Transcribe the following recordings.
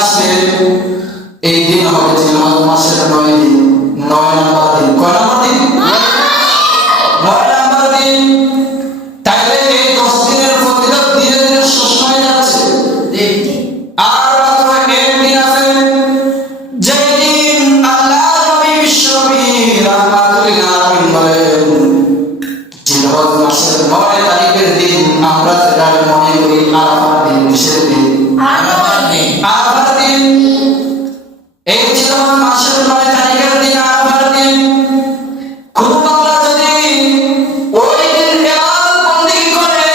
আসবে এই দিন হবে জিলহজ মাসের 9 দিন, 9 নম্বর দিন। কয় নম্বর দিন? 9 নম্বর দিন। তাইলে এই 10 দিনের ফজিলত ধীরে ধীরে শেষ হয়ে যাচ্ছে। আর মাত্র 1 দিন আছে, যেই দিন আল্লাহ নবী বিশ্বনবী রাহমাতুল লিল আলামিন বলেন জিলহজ মাসের 9 তারিখের দিন আমরা যেটা মনে করি আরাফার দিন। কিসের দিন? আরাফার দিন। আরাফার দিন। এই জিলহজ মাসের 9 তারিখের দিন আরাফার দিন। কোন বান্দা যদি ওই দিন ইবাদত বন্দেগী করে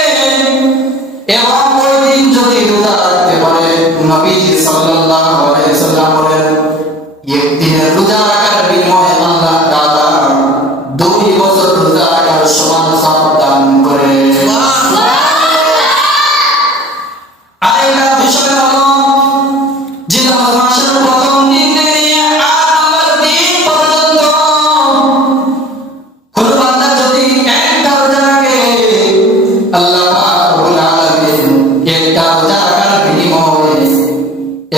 এবং ওই দিন যদি রোজা রাখতে পারে, নবীজি সাল্লাল্লাহু আলাইহি ওয়াসাল্লাম বলেন এক দিনের রোজা রাখার বিনিময়ে আল্লাহ তাআলা 2 বছর রোজা রাখার সমান সওয়াব দান করে। আরেকটা বিষয় হলো জিলহজ মাসের প্রথম দিন থেকে নিয়ে 8 নম্বর দিন পর্যন্ত কোন বান্দা যদি একটা রোজা রাখে, আল্লাহ পাক রব্বুল আলামিন একটা রোজা রাখার বিনিময়ে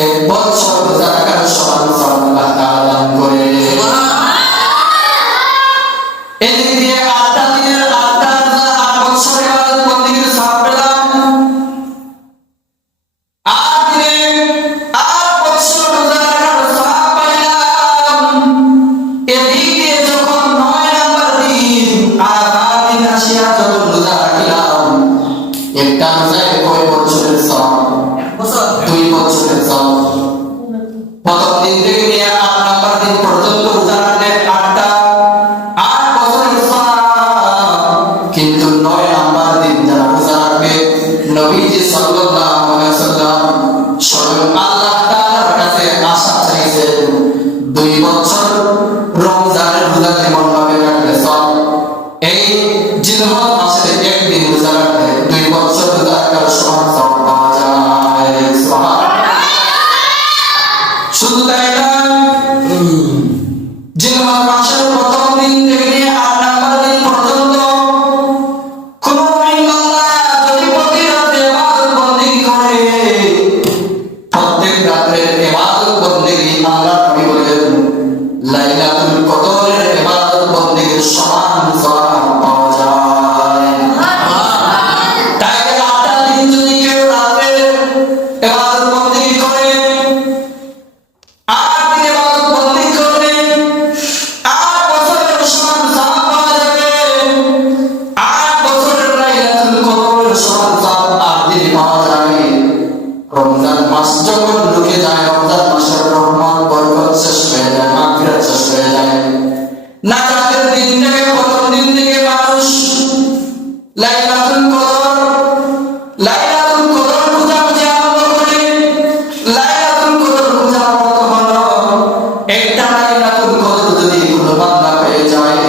1 বছর রোজা রাখার সমান সওয়াব আল্লাহ তাআলা দান করে। এদিক দিয়ে 8টা দিনের 8টা রোজা 8 বছর ইবাদত বন্দেগীর সওয়াব পেলাম। 8 দিনে 8 বছর রোজা রাখার সওয়াব পাইলাম। এদিক দিয়ে যখন 9 নম্বর দিন আরাফার দিন আসিয়া যখন রোজা রাখিলাম, একটা রোজায় কয় বছরের সওয়াব? 2 বছরের সওয়াব। প্রথম দিন থেকে নিয়ে 8 নম্বর দিন পর্যন্ত রোজা রাখলে 8 বছরের সওয়াব। কিন্তু 9 নম্বর দিন যারা রোজা রাখবে, নবীজি সাল্লাল্লাহু আলাইহি ওয়াসাল্লাম স্বয়ং আল্লাহ তাআলার কাছে আশা চাইছেন 2 বছর রমজানের রোজা যেমন ভাবে রাখলে সওয়াব, এই জিলহজ মাসের 1 দিন রোজা রাখলে 2 বছর রোজা রাখার সমান সওয়াব পাওয়া যায়। সুবহানাল্লাহ। শুধু তাই নয়, জিলহজ মাসের প্রথম দিন থেকে নিয়ে 8 নম্বর দিন পর্যন্ত কোন মুমিন বান্দা যদি প্রতি রাতে ইবাদত বন্দেগী করে, প্রত্যেক রাতের ইবাদত বন্দেগী আল্লাহ নবী বলেন লাইলাতুল কদরের ইবাদত বন্দেগীর সমান সওয়াব পাওয়া যায়। তাই 8টা দিন যদি কেউ রাতে ইবাদত বন্দেগী করে, 8 দিন ইবাদত বন্দেগী করলে 8 বছরের সমান সওয়াব পাওয়া যাবে। 8 বছরের লাইলাতুল কদরের সমান সওয়াব 8 দিনে পাওয়া যাবে। রমজান মাস যখন ঢুকে যায়, রমজান মাসের রহমত বরকত শেষ হয়ে যায়, মাগফিরাত শেষ হয়ে যায়। নাজাতের দিন থেকে প্রথম দিন থেকে মানুষ লাইলাতুল কদর খোঁজাখুঁজি আরম্ভ করে। লাইলাতুল কদর খোঁজা অর্থ হলো একটা লাইলাতুল কদর যদি কোনো বান্দা পেয়ে যায়,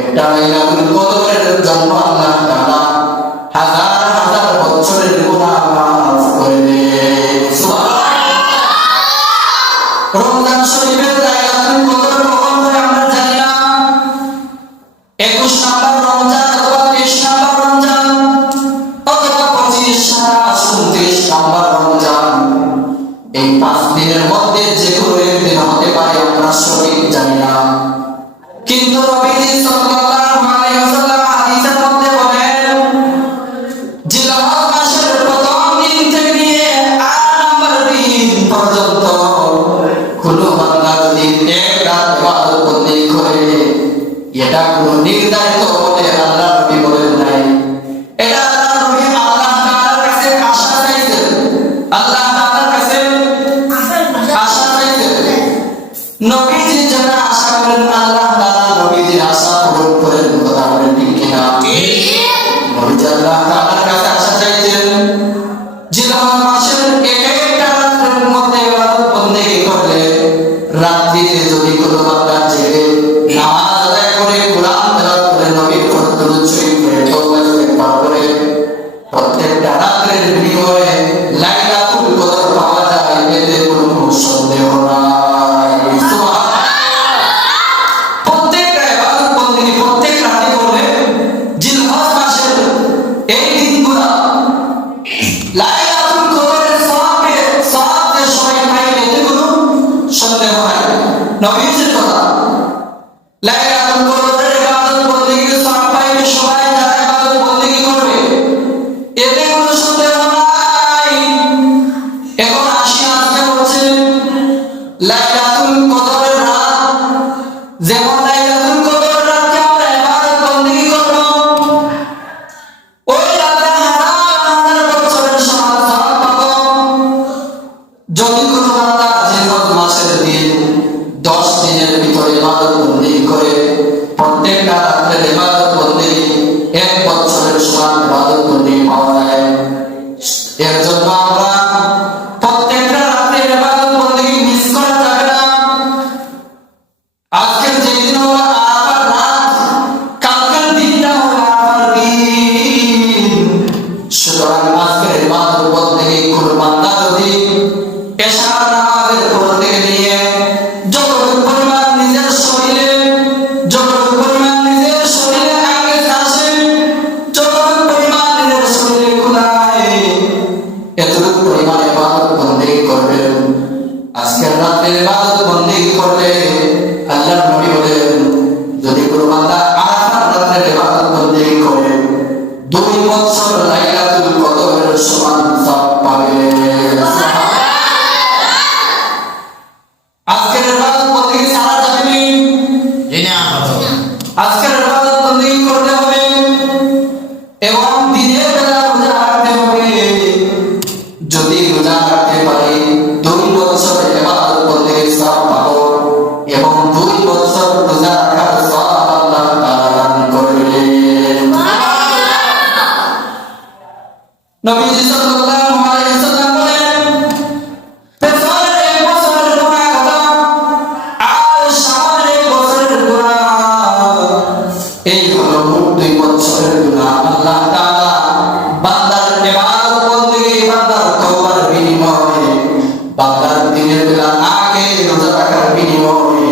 একটা লাইলাতুল কদরের জন্য আল্লাহ তাআলা হাজার হাজার বছরের গুনাহ মাফ করে দেন। সুবহানাল্লাহ। রমজান শরীফের লাইলাতুল কদর কখন হয় আমরা জানি না। 21 নম্বর রমজান অথবা 23 নম্বর রমজান অথবা 25, 27, 29 নম্বর রমজান, এই 5 দিনের মধ্যে যে কোনো একদিন হতে পারে, আমরা সঠিক জানি না। কিন্তু নবীজি সাল্লাল্লাহু আলাইহি ওয়াসাল্লাম হাদিসের মধ্যে বলেন জিলহজ মাসের প্রথম দিন থেকে নিয়ে 8 নম্বর দিন পর্যন্ত কোন বান্দা যদি 1 রাত ইবাদত বন্দেগী করে, এটা কোনো নির্ধারিত বলে আল্লাহ নবী বলেন নাই। এটা আল্লাহ নবী আল্লাহ তাআলার কাছে আশা চাইছেন। আল্লাহ তাআলার কাছে আশা চাইছেন। নবীজি যারা আশা করেন, আল্লাহ তাআলা নবীজির আশা পূরণ করেন। কথা বলেন ঠিক কিনা? নবীজি আল্লাহ তাআলার কাছে আশা চাইছেন জিলহজ মাসের একটা রাতের মধ্যে ইবাদত বন্দেগী করলে, রাত্রিতে যদি কোনো বান্দা জেগে নামাজ আদায় করে, কোরআন তেলাওয়াত করে, নবীর উপর দরুদ শরীফ পড়ে, তওবা ইস্তিগফার করে, প্রত্যেকটা রাতের বিনিময়ে লাইলাতুল কদর পাওয়া যায়, এতে কোনো সন্দেহ নাই। সুবহানাল্লাহ। নবীজির কথা লাইলাতুল কদরের ইবাদত বন্দেগীর সওয়াব পাইবে সবাই যারা ইবাদত বন্দেগী করবে এতে কোনো সন্দেহ নাই। এখন আসি আজকে হচ্ছে লাইলাতুল কদরের রাত, যেমন লাইলাতুল কদরের রাতকে আমরা ইবাদত বন্দেগী করব, ওই রাতে হাজার বছরের সমান সওয়াব পাবো। যদি কোনো বান্দা জিলহজ মাসের দিন 10 দিনের ভিতরে ইবাদত বন্দেগী করে, প্রত্যেকটা রাতের ইবাদত বন্দেগী 1 বছরের সমান ইবাদত বন্দেগী পাওয়া যায়। এর জন্য আমরা প্রত্যেকটা রাতের ইবাদত বন্দেগী মিস করা যাবে না। আজকের যে দিন হলো আরাফার রাত, কালকের দিনটা হলো আরাফার দিন। সুতরাং আজকের ইবাদত বন্দেগী কোনো বান্দা যদি এশার নামাজের পর থেকে নিয়ে যতটুকু পরিমাণ নিজের শরীরে আগে আসে, যতটুকু পরিমাণ নিজের শরীরে কুলায়, এতটুকু পরিমাণ ইবাদত বন্দেগী করবেন। আজকের রাতে ইবাদত বন্দেগী করলে আল্লাহর নবী বলেন, যদি কোনো বান্দা আরাফার রাতে ইবাদত বন্দেগী করে 2 বছর লাইলাতুল কদরের সমান সওয়াব পাবে। আজকের ইবাদত বন্দেগী সারা যাবে না, আজকের ইবাদত বন্দেগী করতে হবে এবং দিনের বেলা রোজা রাখতে হবে। যদি রোজা রাখতে পারি 2 বছর ইবাদত বন্দেগীর সওয়াব পাবো এবং 2 বছর রোজা রাখার সওয়াব আল্লাহ তাআলা দান করবেন। নবীজি সাল্লাল্লাহু আলাইহি ওয়াসাল্লাম বলেন, পেছনের 1 বছরের গুনাহ কথা আর সামনের 1 বছরের গুনাহ, এই হলো মোট 2 বছরের গুনাহ। আল্লাহ তাআলা বান্দার ইবাদত বন্দেগী, বান্দার তওবার বিনিময়ে, বান্দার দিনের বেলা আগে রোজা রাখার বিনিময়ে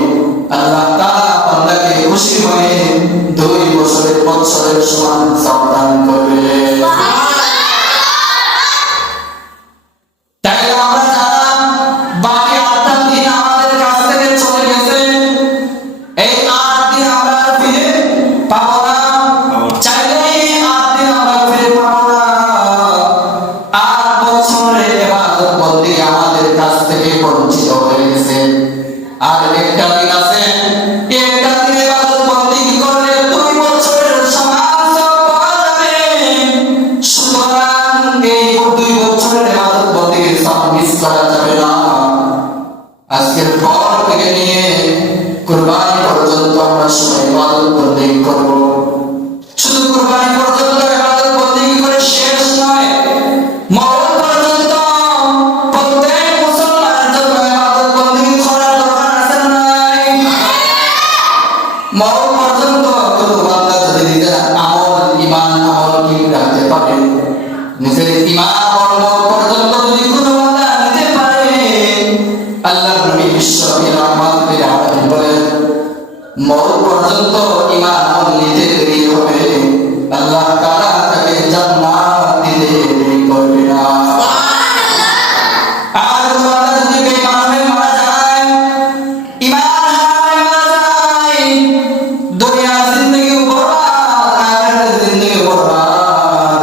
আল্লাহ তাআলা বান্দাকে খুশি হয়ে 2 বছরের সমান সওয়াব দান করবেন। তাই আমরা যারা বাকি 8টা দিন আমাদের কাছ থেকে চলে গেছে, এই 8 দিন আমরা আর ফিরে পাবো না। চাইলে এই 8 দিন আমরা ফিরে পাবো না। 8 বছরের ইবাদত বন্দেগী আমাদের কাছ থেকে বঞ্চিত হয়ে গেছে। আর একটা দিন আছে, একটা দিন ইবাদত বন্দেগী করলে 2 বছরের সমান সওয়াব পাওয়া যাবে। সুতরাং এই 2 বছরের ইবাদত বন্দেগীর সওয়াব মিস করা যাবে না। আজকের পর থেকে নিয়ে কুরবানি পর্যন্ত আমরা সবাই ইবাদত বন্দেগী করব। শুধু কুরবানি পর্যন্ত ইবাদত বন্দেগী করে শেষ নয়, মরণ পর্যন্ত প্রত্যেক মুসলমানের জন্য ইবাদত বন্দেগী করার দরকার আছে না নাই? মরণ পর্যন্ত কোনো বান্দা যদি নিজের ঈমান আমল ঠিক রাখতে পারে, নিজের ঈমান আমল পর্যন্ত যদি কোনো বান্দা নিতে পারে, আল্লাহর নবী বিশ্বনবী রাহমাতুল আলামিন বলেন, মরণ পর্যন্ত ঈমান আমল নিতে দেরি হবে, আল্লাহ তাআলা তাকে জান্নাত দিতে দেরি করবে না। আর বান্দা যদি বেঈমান হয়ে মারা যায়, ঈমান হারায় মারা যায়, দুনিয়ার জিন্দেগি বরবাদ, আখিরাতের জিন্দেগি বরবাদ।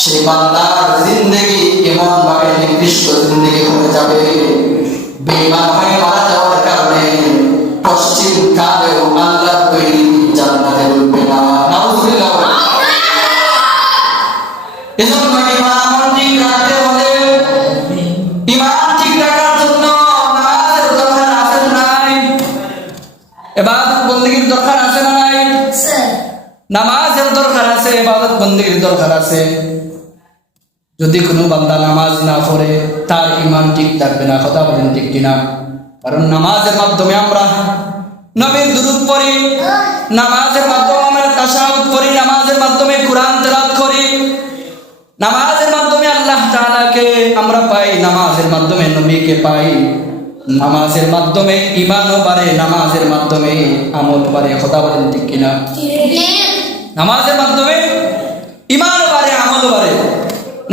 সেই বান্দার জিন্দেগি এমন ভাবে নিকৃষ্ট জিন্দেগি হয়ে যাবে, বেঈমান হয়ে মারা যাওয়ার কারণে পশ্চিম কালেও আল্লাহর তৈরি জান্নাতে ঢুকবে না। নাউজুবিল্লাহ। এজন্য ঈমান আমল ঠিক রাখতে হলে, ঈমান ঠিক রাখার জন্য নামাজের দরকার আছে না নাই? ইবাদত বন্দেগীর দরকার আছে না নাই? নামাজের দরকার আছে, ইবাদত বন্দেগীর দরকার আছে। যদি কোনো বান্দা নামাজ না পড়ে তার ঈমান ঠিক থাকবে না। কথা বলেন ঠিক কিনা? কারণ নামাজের মাধ্যমে আমরা নবীর দুরূদ পড়ি, নামাজের মাধ্যমে আমরা তাশাহুদ পড়ি, নামাজের মাধ্যমে কোরআন তেলাওয়াত করি, নামাজের মাধ্যমে আল্লাহ তাআলাকে আমরা পাই, নামাজের মাধ্যমে নবীকে পাই, নামাজের মাধ্যমে ঈমানও বাড়ে, নামাজের মাধ্যমে আমল বাড়ে। কথা বলেন ঠিক কিনা? নামাজের মাধ্যমে ঈমানও বাড়ে, আমলও বাড়ে।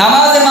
নামাজের